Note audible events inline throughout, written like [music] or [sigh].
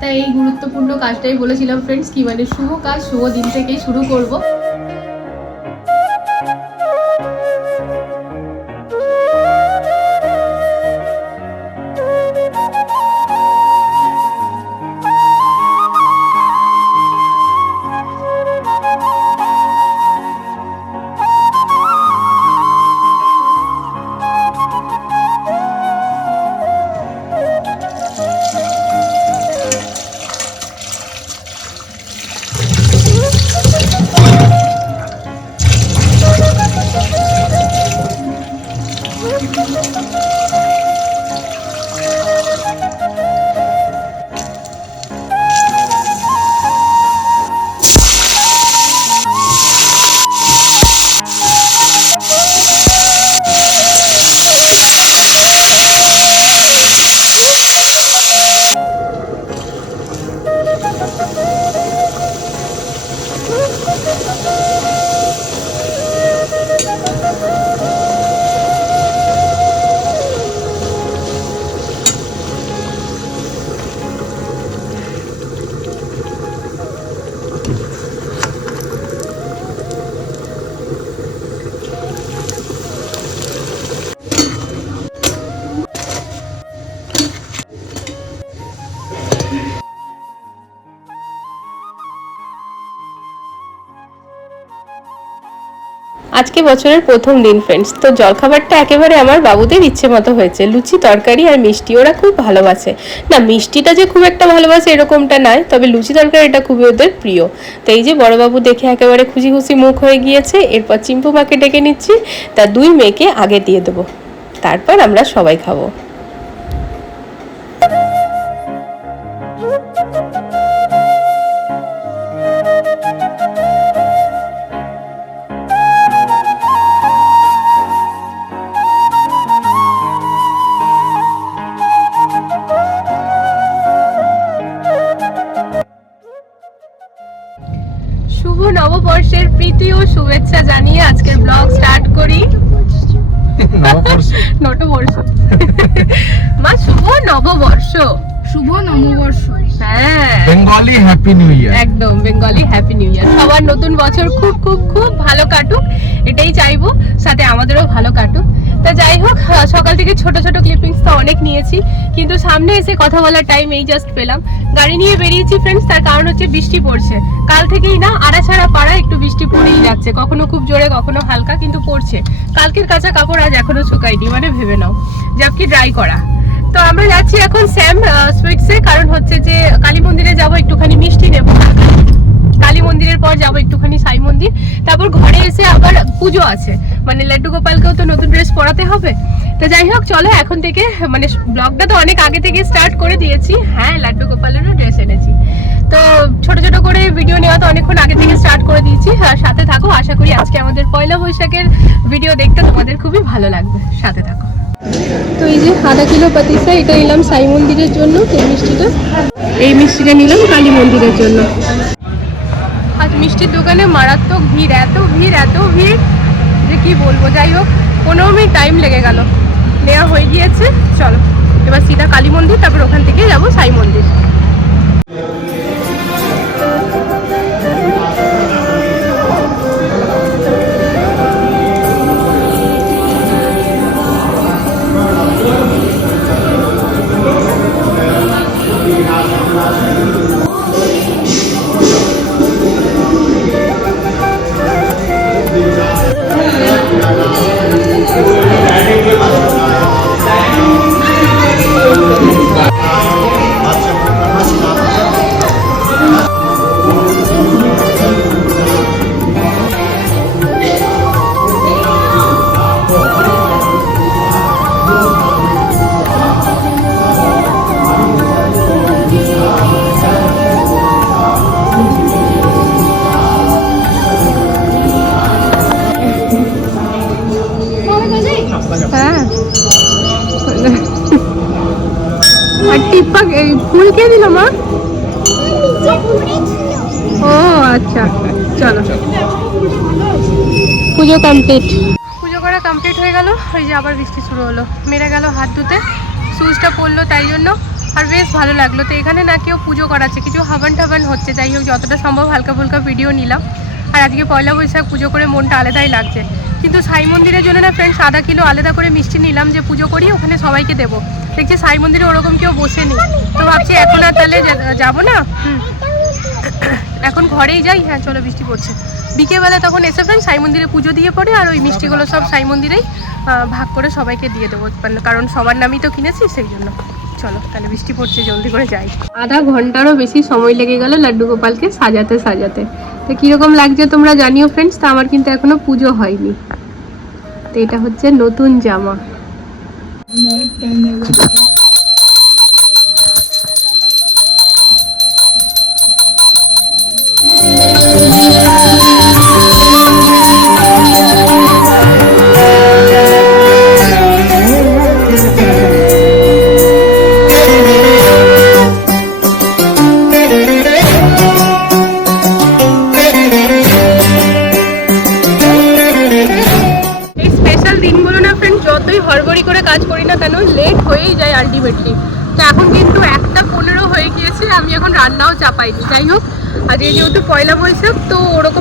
তাই এই গুরুত্বপূর্ণ কাজটাই বলেছিলাম ফ্রেন্ডস কি মানে শুভ কাজ, শুভ দিন থেকেই শুরু করব। আজকে বছরের প্রথম দিন ফ্রেন্ডস তো জলখাবারটা একেবারে আমার বাবুদের ইচ্ছে মতো হয়েছে। লুচি, তরকারি আর মিষ্টি, ওরা খুব ভালোবাসে। না, মিষ্টিটা যে খুব একটা ভালোবাসে এরকমটা নয়, তবে লুচি তরকারিটা খুবই ওদের প্রিয়। তো এই যে বড়বাবু দেখে একেবারে খুশি খুশি মুখ হয়ে গিয়েছে, এরপর চিম্পু মাকে ডেকে নিচ্ছি, তা দুই মেয়েকে আগে দিয়ে দেবো। তারপর আমরা সবাই খাব। নটবর্ষ [laughs] মা শুভ নববর্ষ। শুভ নববর্ষ। হ্যাঁ। বেঙ্গলি হ্যাপি নিউ ইয়ার একদম বেঙ্গলি হ্যাপি নিউ ইয়ার সবার নতুন বছর খুব খুব খুব ভালো কাটুক, এটাই চাইব, সাথে আমাদেরও ভালো কাটুক। তা যাই হোক সকাল থেকে ছোট ছোট ক্লিপিংস তো অনেক নিয়েছি, কিন্তু সামনে এসে কথা বলার টাইম এই জাস্ট পেলাম। গাড়ি নিয়ে বেরিয়েছি ফ্রেন্ডস তার কারণ হচ্ছে বৃষ্টি পড়ছে। কাল থেকেই না, আড়াছাড়া পাড়া একটু বৃষ্টি পড়েই যাচ্ছে। কখনো খুব জোরে, কখনো হালকা, কিন্তু পড়ছে। কালকের কাঁচা কাপড় আজ এখনও শুকায়নি মানে ভেবে নাও। যাবকি ড্রাই করা। তো আমরা যাচ্ছি এখন স্যাম সুইটসে। কারণ হচ্ছে যে কালী মন্দিরে যাব একটুখানি মিষ্টি নেব। কালী মন্দিরের পর যাব একটুখানি সাই মন্দির। তারপর ঘরে এসে আবার পুজো আছে। মানে লাড্ডু গোপালকেও তো নতুন ড্রেস পরাতে হবে। তো যাই হোক, চলো এখন থেকে মানে ব্লগটা তো অনেক আগে থেকে স্টার্ট করে দিয়েছি। হ্যাঁ লাড্ডু গোপালেরও ড্রেস এনেছি। তো ছোট ছোট করে ভিডিও নেওয়া তো অনেকক্ষণ আগে থেকে স্টার্ট করে দিয়েছি। সাথে থাকো, আশা করি আজকে আমাদের পয়লা বৈশাখের ভিডিও দেখতে তোমাদের খুবই ভালো লাগবে। সাথে থাকো। তো যে আধা কিলো পাতিসা এটা নিলাম সাই মন্দিরের জন্য এই মিষ্টিটা। এই মিষ্টিটা নিলাম কালী মন্দিরের জন্য। আজ মিষ্টির দোকানে মারাত্মক ভিড় এত ভিড় এত ভিড় যে কি বলব? যাই হোক পনেরো মিনিট টাইম লেগে গেল। নেওয়া হয়ে গিয়েছে চলো। এবার সিধা কালী মন্দির তারপর ওখান থেকে যাব সাই মন্দির। ফুল কে দিল মা? ও আচ্ছা। চলো। পুজো কমপ্লিট পুজো করা কমপ্লিট হয়ে গেল। ওই যে আবার বৃষ্টি শুরু হলো। মেরে গেল হাত ধুতে। সুইচটা পড়ল তাই জন্য। আর বেশ ভালো লাগল। তো এখানে না কেউ পুজো করাচ্ছে। কিছু হাবান টাবান হচ্ছে। যাই হোক, যতটা সম্ভব হালকা ফুলকা ভিডিও নিলাম। আর আজকে পয়লা বৈশাখ, পুজো করে মনটা আলাদাই লাগছে। কিন্তু সাই মন্দিরের জন্য না ফ্রেন্ডস আধা কিলো আলাদা করে মিষ্টি নিলাম যে পুজো করি, ওখানে সবাইকে দেবো। দেখছি সাই মন্দিরে ওরকম কেউ বসে নেই তো ভাবছি এখন আর তাহলে যাব না? এখন ঘরেই যাই হ্যাঁ চলো বৃষ্টি পড়ছে। বিকেলবেলা তখন এসে ফ্রেন্ড সাই মন্দিরে পুজো দিয়ে পড়ে আর ওই মিষ্টিগুলো সব সাই মন্দিরেই ভাগ করে সবাইকে দিয়ে দেবো। কারণ সবার নামই তো কিনেছি, সেই জন্য। চলো, তাহলে বৃষ্টি পড়ছে, জলদি করে যাই। আধা ঘন্টারও বেশি সময় লেগে গেল লাড্ডু গোপালকে সাজাতে সাজাতে। তো কীরকম লাগছে তোমরা জানিও ফ্রেন্ডস তা আমার কিন্তু এখনও পুজো হয়নি। তো এটা হচ্ছে নতুন জামা।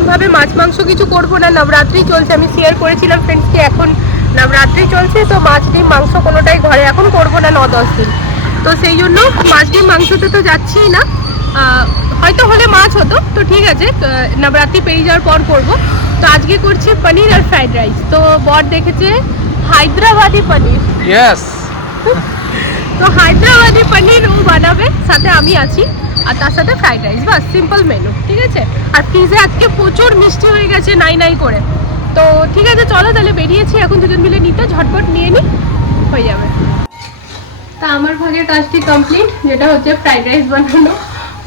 ওরকমভাবে মাছ মাংস কিছু করব না। নবরাত্রি চলছে আমি শেয়ার করেছিলাম ফ্রেন্ডসকে এখন নবরাত্রি চলছে তো মাছ ডিম মাংস কোনোটাই ঘরে এখন করব না ন দশ দিন। তো সেই জন্য মাছ ডিম মাংসতে তো যাচ্ছেই না। হয়তো হলে মাছ হতো তো ঠিক আছে নবরাত্রি পেরিয়ে যাওয়ার পর করব। তো আজকে করছে পনির আর ফ্রাইড রাইস তো বর দেখেছে হায়দ্রাবাদি পনির। ইয়েস তো হায়দ্রাবাদি পনির ও বানাবে সাথে আমি আছি। আর তার সাথে ফ্রাইড রাইস বাস সিম্পল মেনু ঠিক আছে? আর ফ্রিজে আজকে প্রচুর মিষ্টি হয়ে গেছে নাই নাই করে। তো ঠিক আছে চলো তাহলে বেরিয়েছি এখন দুজন মিলে নিতে ঝটপট নিয়ে নি হয়ে যাবে। তা আমার ভাগের কাজটি কমপ্লিট যেটা হচ্ছে ফ্রাইড রাইস বানানো।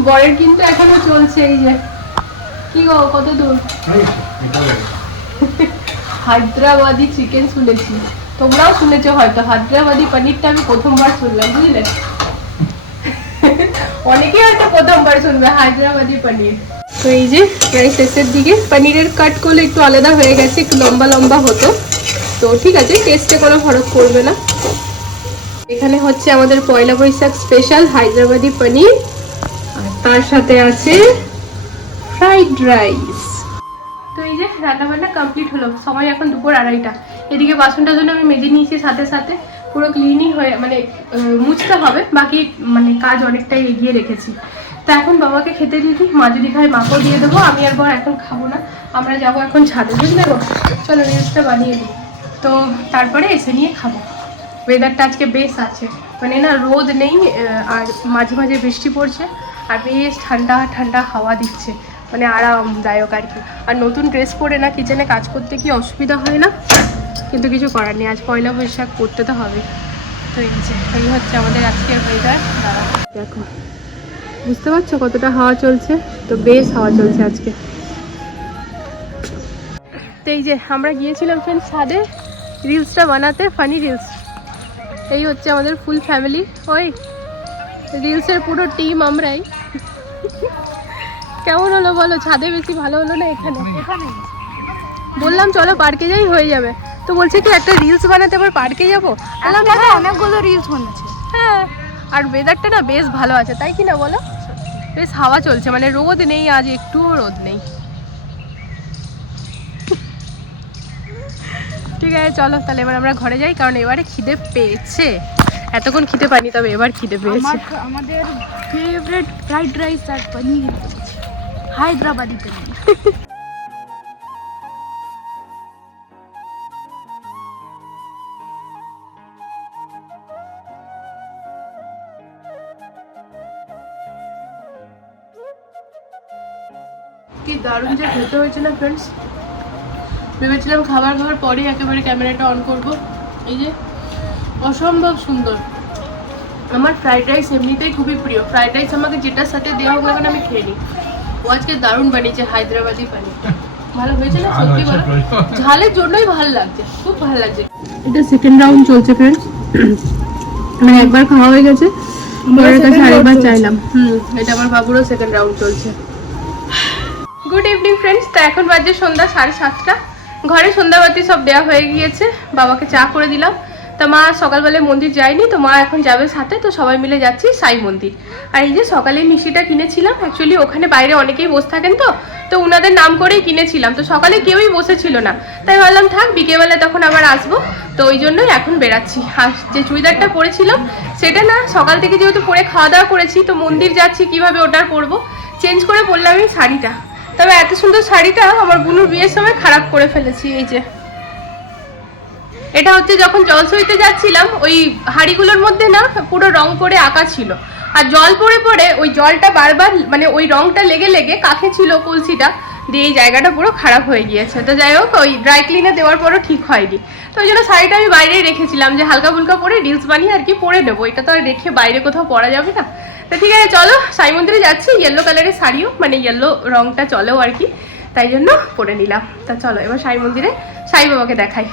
বরের কিন্তু এখনও চলছে এই যে। কি গো কত দূর? হায়দ্রাবাদি চিকেন শুনেছি। তোমরাও শুনেছো হয়তো হায়দ্রাবাদি পনিরটা আমি প্রথমবার শুনলাম, বুঝলে? অনেকেই হয়তো প্রথমবার শুনবে হায়দ্রাবাদি পনির। তো এই যে, প্রায় শেষের দিকে, পনিরের কাট করলে একটু আলাদা হয়ে গেছে, একটু লম্বা লম্বা হতো। তো ঠিক আছে, টেস্টে কোনো ফরক পড়বে না। এখানে হচ্ছে আমাদের পয়লা বৈশাখ স্পেশাল হায়দ্রাবাদি পনির। আর তার সাথে আছে ফ্রাইড রাইস তো এই যে রান্না বান্না কমপ্লিট হলো। সময় এখন দুপুর আড়াইটা। এদিকে বাসনটার জন্য আমি মেজে নিয়েছি সাথে সাথে। পুরো ক্লিনই হয়ে মানে মুছতে হবে। বাকি মানে কাজ অনেকটাই এগিয়ে রেখেছি। তা এখন বাবাকে খেতে দিয়ে দিই মা যদি খায় মাকেও দিয়ে দেবো। আমি আর বর এখন খাব না। আমরা যাব এখন ছাদে, বুঝলে চলো রিলসটা বানিয়ে দিই। তো তারপরে এসে নিয়ে খাব। ওয়েদারটা আজকে বেশ আছে। মানে না, রোদ নেই আর মাঝে মাঝে বৃষ্টি পড়ছে। আর বেশ ঠান্ডা ঠান্ডা হাওয়া দিচ্ছে। মানে আরামদায়ক আর কি। আর নতুন ড্রেস পরে না কিচেনে কাজ করতে কি অসুবিধা হয় না? কিন্তু কিছু করার নেই। আজ পয়লা বৈশাখ করতে তো হবে। তো এই হচ্ছে আমাদের আজকের ওয়েদার দেখো, বুঝতে পারছ কতটা হাওয়া চলছে? তো বেশ হাওয়া চলছে আজকে। তো এই যে, আমরা গিয়েছিলাম ফ্রেন্ড ছাদে রিলসটা বানাতে ফানি রিলস এই হচ্ছে আমাদের ফুল ফ্যামিলি ওই রিলসের পুরো টিম আমরাই। কেমন হলো বলো? ছাদে বেশি ভালো হলো না এখানে? বললাম চলো পার্কে যাই, হয়ে যাবে। তো বলছে কি একটা রিলস বানাতে আবার পার্কে যাব? হ্যাঁ। অনেকগুলো রিলস বানাচ্ছে হ্যাঁ আর ওয়েদারটা না বেশ ভালো আছে তাই কি না বলো? বেশ হাওয়া চলছে মানে রোদ নেই আজ একটুও রোদ নেই। ঠিক আছে চলো তাহলে এবার আমরা ঘরে যাই কারণ এবারে খিদে পেয়েছে। এতক্ষণ খিদে পাইনি তবে এবার খিদে পেয়েছে। আমাদের ফেভারিট ফ্রাইড রাইস আর পনির। হায়দ্রাবাদি পনির। খেতে হয়েছে না ফ্রেন্ডস ভেবেছিলাম খাবার খাওয়ার পরেই একেবারে ক্যামেরাটা অন করব। এই যে অসম্ভব সুন্দর। আমার ফ্রাইড রাইস এমনিতেই খুবই প্রিয়। ফ্রাইড রাইস আমাকে যেটার সাথে দেওয়া হোক না কেন আমি খেয়ে নিই। ও আজকে দারুণ বানিয়েছে হায়দ্রাবাদি পানি ভালো হয়েছে না? সত্যি বলো? ঝালের জন্যই ভালো লাগছে খুব ভালো লাগছে। এটা সেকেন্ড রাউন্ড চলছে ফ্রেন্ডস মানে একবার খাওয়া হয়ে গেছে। পরের কাছে আরেকবার চাইলাম। হুম এটা আমার বাবুরও সেকেন্ড রাউন্ড চলছে। গুড ইভিনিং ফ্রেন্ডস তো এখন বাজে সন্ধ্যা সাড়ে সাতটা। ঘরে সন্ধ্যাবাতি সব দেওয়া হয়ে গিয়েছে। বাবাকে চা করে দিলাম। তো মা সকালবেলায় মন্দির যায়নি, তো মা এখন যাবে সাথে, তো সবাই মিলে যাচ্ছি সাই মন্দির। আর এই যে সকালে মিষ্টিটা কিনেছিলাম অ্যাকচুয়ালি ওখানে বাইরে অনেকেই বসে থাকেন তো তো উনাদের নাম করেই কিনেছিলাম। তো সকালে কেউই বসেছিল না। তাই ভাবলাম থাক, বিকেলবেলা তখন আবার আসব। তো ওই জন্যই এখন বেরাচ্ছি আর যে চুড়িদারটা পরেছিলাম, সেটা না, সকাল থেকে যেহেতু পরে খাওয়া দাওয়া করেছি, তো মন্দির যাচ্ছি, কীভাবে ওটার পরবো চেঞ্জ করে পরলাম এই শাড়িটা। তবে এত সুন্দর শাড়িটা আমার বুনুর বিয়ের সময় খারাপ করে ফেলেছি, এই যে। এটা হচ্ছে যখন জল সইতে যাচ্ছিলাম, ওই হাঁড়িগুলোর মধ্যে না পুরো রং করে আঁকা ছিল। আর জল পড়ে পড়ে ওই জলটা বারবার মানে ওই রংটা লেগে লেগে কাকে ছিল কলসিটা, দিয়ে এই জায়গাটা পুরো খারাপ হয়ে গিয়েছে। তো যাই হোক, ওই ড্রাই ক্লিনে দেওয়ার পরও ঠিক হয়নি। তো ওই জন্য শাড়িটা আমি বাইরেই রেখেছিলাম, যে হালকা ফুলকা পরে রিলস বানিয়ে আর কি পরে নেব। এটা তো আর রেখে বাইরে কোথাও পরা যাবে না। তো ঠিক আছে, চলো সাই মন্দিরে যাচ্ছি ইয়েলো কালারের শাড়িও মানে ইয়েলো রংটা চলেও আর কি, তাই জন্য পরে নিলাম। তা চলো, এবার সাই মন্দিরে সাই বাবাকে দেখাই।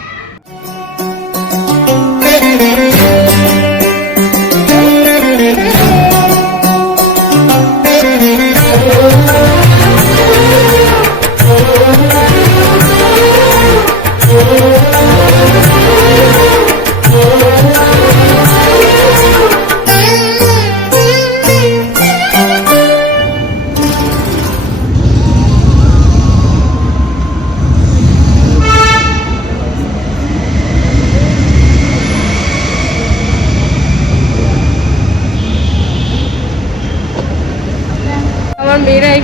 আমার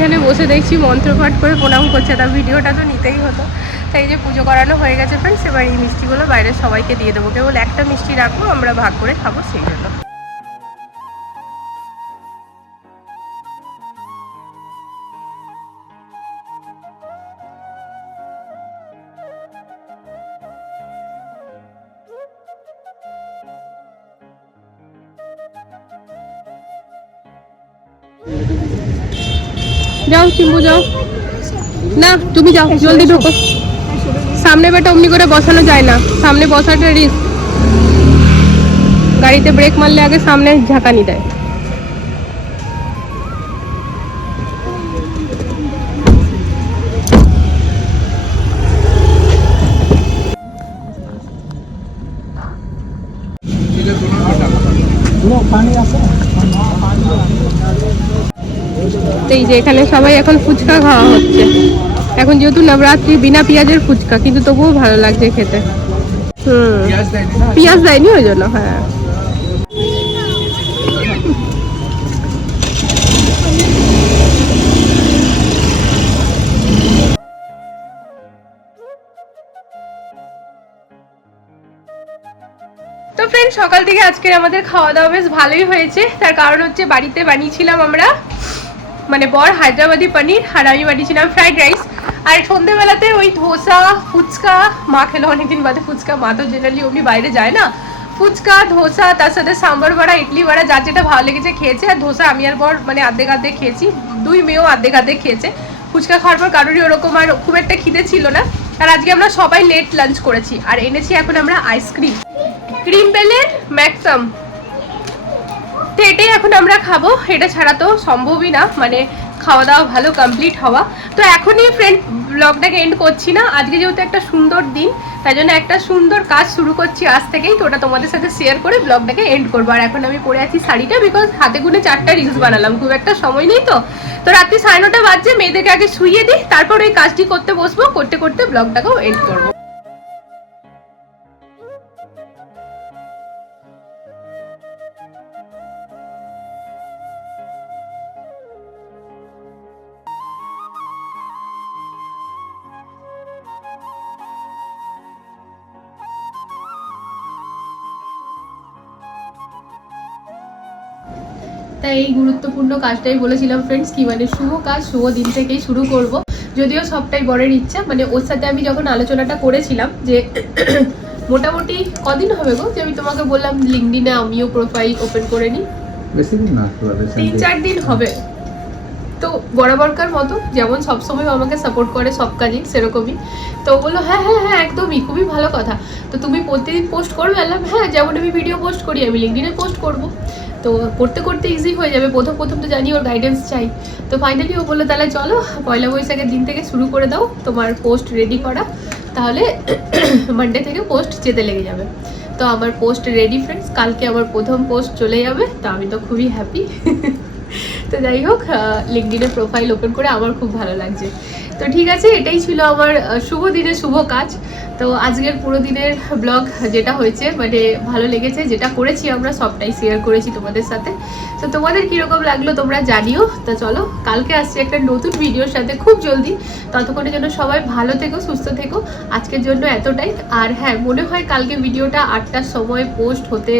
এখানে বসে দেখছি মন্ত্রপাঠ করে প্রণাম করছে, তা ভিডিওটা তো নিতেই হতো। তাই যে পুজো করানো হয়ে গেছে ফ্রেন্ডস এবার এই মিষ্টিগুলো বাইরের সবাইকে দিয়ে দেবো। কেবল একটা মিষ্টি রাখব, আমরা ভাগ করে খাব, সেই জন্য। যাও, চিম্বু যাও। না, তুমি যাও, জলদি ঢোকো। সামনে বেটা অমনি করে বসানো যায় না। সামনে বসাটা রিস্ক গাড়িতে ব্রেক মারলে আগে সামনে ঝাঁকানি দেয়। তো যে এখানে সবাই এখন ফুচকা খাওয়া হচ্ছে। এখন যেহেতু নবরাত্রি, বিনা পেঁয়াজের ফুচকা, কিন্তু তবুও ভালো লাগছে খেতে। পেঁয়াজ দেয়নি ওই জন্য হ্যাঁ। তো সকাল থেকে আজকে আমাদের খাওয়া দাওয়া বেশ ভালোই হয়েছে। তার কারণ হচ্ছে বাড়িতে বানিয়েছিলাম আমরা মানে বর হায়দ্রাবাদি পনির, আর আমি বানিয়েছিলাম ফ্রাইড রাইস আর সন্ধেবেলাতে ওই ধোসা, ফুচকা, মা খেলো অনেকদিন বাদে ফুচকা, মা তো জেনারেলি অমনি বাইরে যায় না। ফুচকা, ধোসা, তার সাথে সাম্বার বড়া, ইডলি বড়া যা যেটা ভালো লেগেছে খেয়েছে। আর ধোসা আমি আর বর মানে আর্ধেক আর্ধেক খেয়েছি, দুই মেয়েও আর্ধেক আর্ধেক খেয়েছে। ফুচকা খাওয়ার পর কারোরই ওরকম আর খুব একটা খিদে ছিল না। আর আজকে আমরা সবাই লেট লাঞ্চ করেছি। আর এনেছি এখন আমরা আইসক্রিম ক্রিম বেলের ম্যাক্সাম তো এটাই এখন আমরা খাব। এটা ছাড়া তো সম্ভবই না। মানে খাওয়া দাওয়া ভালো কমপ্লিট হওয়া। তো এখনই ফ্রেন্ড ব্লগটাকে এন্ড করছি না। আজকে যেহেতু একটা সুন্দর দিন, তাই জন্য একটা সুন্দর কাজ শুরু করছি আজ থেকেই। তো ওটা তোমাদের সাথে শেয়ার করে ব্লগটাকে এন্ড করব। আর এখন আমি পরে আছি শাড়িটা বিকজ হাতে গুনে চারটা রিলস বানালাম। খুব একটা সময় নেই তো। তো রাত্রি সাড়ে নটা বাজছে। মেয়েদেরকে আগে শুইয়ে দিই। তারপর ওই কাজটি করতে বসবো। করতে করতে ব্লগটাকেও এন্ড করব। তাই এই গুরুত্বপূর্ণ কাজটাই বলেছিলাম ফ্রেন্ডস কি মানে শুভ কাজ শুভ দিন থেকেই শুরু করব। যদিও সবটাই বরের ইচ্ছা মানে ওর সাথে আমি যখন আলোচনাটা করেছিলাম যে [coughs] মোটামুটি কদিন হবে গো? যে আমি তোমাকে বললাম লিঙ্কডিনে আমিও প্রোফাইল ওপেন করে নিই। তিন চার দিন হবে। তো বরাবরকার মতো যেমন সবসময় আমাকে সাপোর্ট করে সব কাজেই সেরকমই। তো বলল হ্যাঁ হ্যাঁ হ্যাঁ একদমই খুবই ভালো কথা। তো তুমি প্রতিদিন পোস্ট করবে? বললাম হ্যাঁ যেমন আমি ভিডিও পোস্ট করি আমি লিঙ্কডিনে পোস্ট করব। তো করতে করতে ইজি হয়ে যাবে। প্রথম প্রথম তো জানি ওর গাইডেন্স চাই। তো ফাইনালি ও বলল, তাহলে চলো, পয়লা বৈশাখের দিন থেকে শুরু করে দাও তোমার পোস্ট রেডি করা। তাহলে মানডে থেকে পোস্ট যেতে লেগে যাবে। তো আমার পোস্ট রেডি ফ্রেন্ডস কালকে আমার প্রথম পোস্ট চলে যাবে। তো আমি তো খুবই হ্যাপি [laughs] তো যাই হোক লিঙ্কডিনের প্রোফাইল ওপেন করে আমার খুব ভালো লাগছে। তো ঠিক আছে, এটাই ছিল আমার শুভ দিনের শুভ কাজ। তো আজকের পুরো দিনের ব্লগ যেটা হয়েছে মানে ভালো লেগেছে, যেটা করেছি আমরা, সবটাই শেয়ার করেছি তোমাদের সাথে। তো তোমাদের কীরকম লাগল তোমরা জানিও। তো চলো, কালকে আসছি একটা নতুন ভিডিওর সাথে, খুব জলদি। ততক্ষণের জন্য সবাই ভালো থেকো, সুস্থ থেকো। আজকের জন্য এতটাই। আর হ্যাঁ মনে হয় কালকে ভিডিওটা আটটার সময় পোস্ট হতে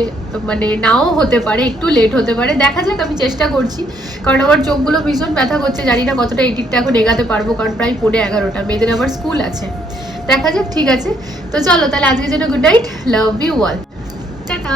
মানে নাও হতে পারে, একটু লেট হতে পারে। দেখা যাক, আমি চেষ্টা করছি। কারণ আমার চোখগুলো ভীষণ ব্যথা করছে, জানি না কতটা এডিটটা এখন এগাতে পারব। কারণ প্রায় পড়ে এগারোটা, মেয়েদের আবার স্কুল আছে। দেখা যাক, ঠিক আছে। তো চলো, তাহলে আজকের জন্য good night love you all tata.